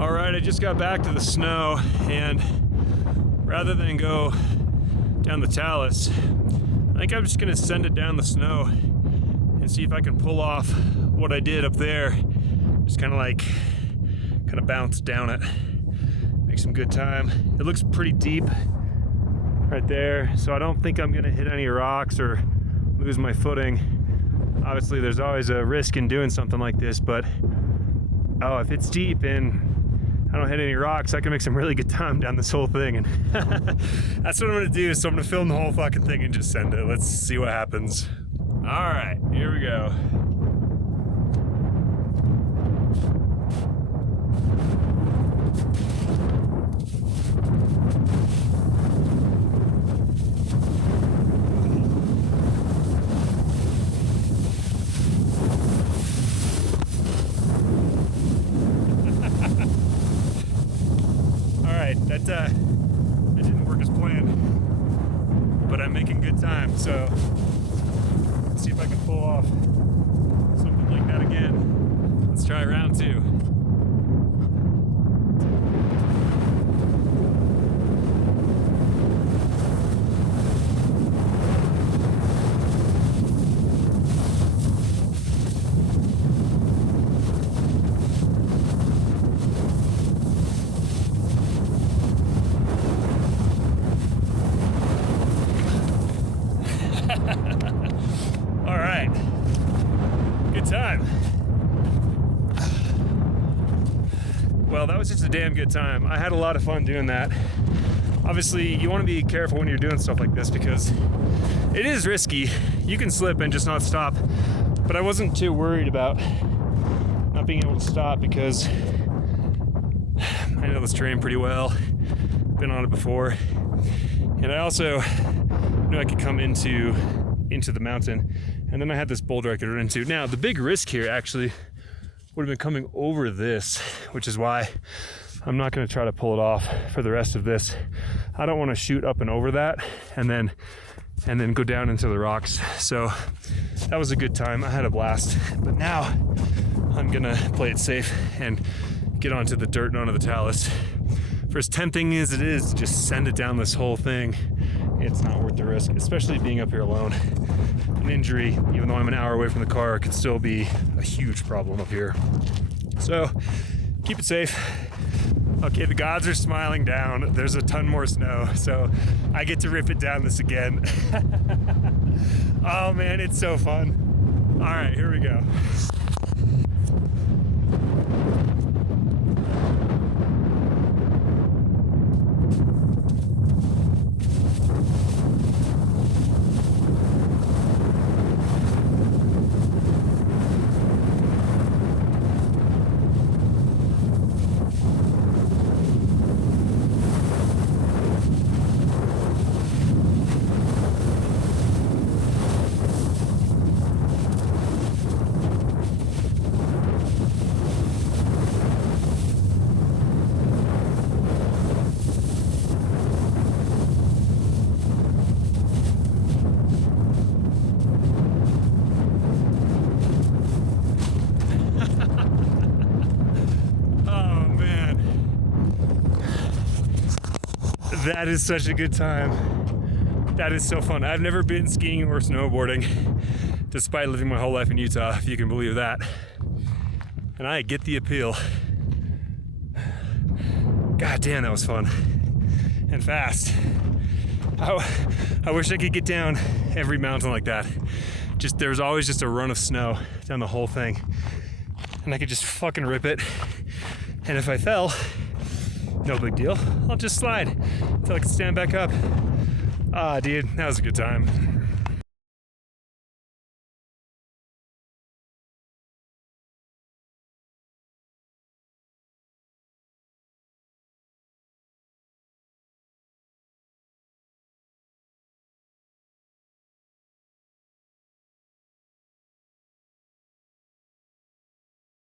All right, I just got back to the snow, and rather than go down the talus, I think I'm just gonna send it down the snow and see if I can pull off what I did up there. Just kind of bounce down it, make some good time. It looks pretty deep right there, so I don't think I'm gonna hit any rocks or lose my footing. Obviously, there's always a risk in doing something like this, but if it's deep and I don't hit any rocks, I can make some really good time down this whole thing. And that's what I'm gonna do. So I'm gonna film the whole fucking thing and just send it. Let's see what happens. All right, here we go. That didn't work as planned, but I'm making good time, so let's see if I can pull off something like that again. Let's try round two. All right, good time. Well, that was just a damn good time. I had a lot of fun doing that. Obviously, you want to be careful when you're doing stuff like this because it is risky. You can slip and just not stop, but I wasn't too worried about not being able to stop because I know this terrain pretty well. Been on it before, and I also knew I could come into the mountain, and then I had this boulder I could run into. Now, the big risk here actually would have been coming over this, which is why I'm not going to try to pull it off for the rest of this. I don't want to shoot up and over that and then go down into the rocks. So that was a good time. I had a blast, but now I'm gonna play it safe and get onto the dirt and onto the talus. For as tempting as it is to just send it down this whole thing, it's not worth the risk, especially being up here alone. An injury, even though I'm an hour away from the car, could still be a huge problem up here. So keep it safe. Okay, the gods are smiling down. There's a ton more snow, so I get to rip it down this again. Oh man, it's so fun. All right, here we go. That is such a good time. That is so fun. I've never been skiing or snowboarding, despite living my whole life in Utah, if you can believe that. And I get the appeal. God damn, that was fun. And fast. I wish I could get down every mountain like that. There's always just a run of snow down the whole thing. And I could just fucking rip it. And if I fell, no big deal. I'll just slide until I can stand back up. Ah, dude, that was a good time.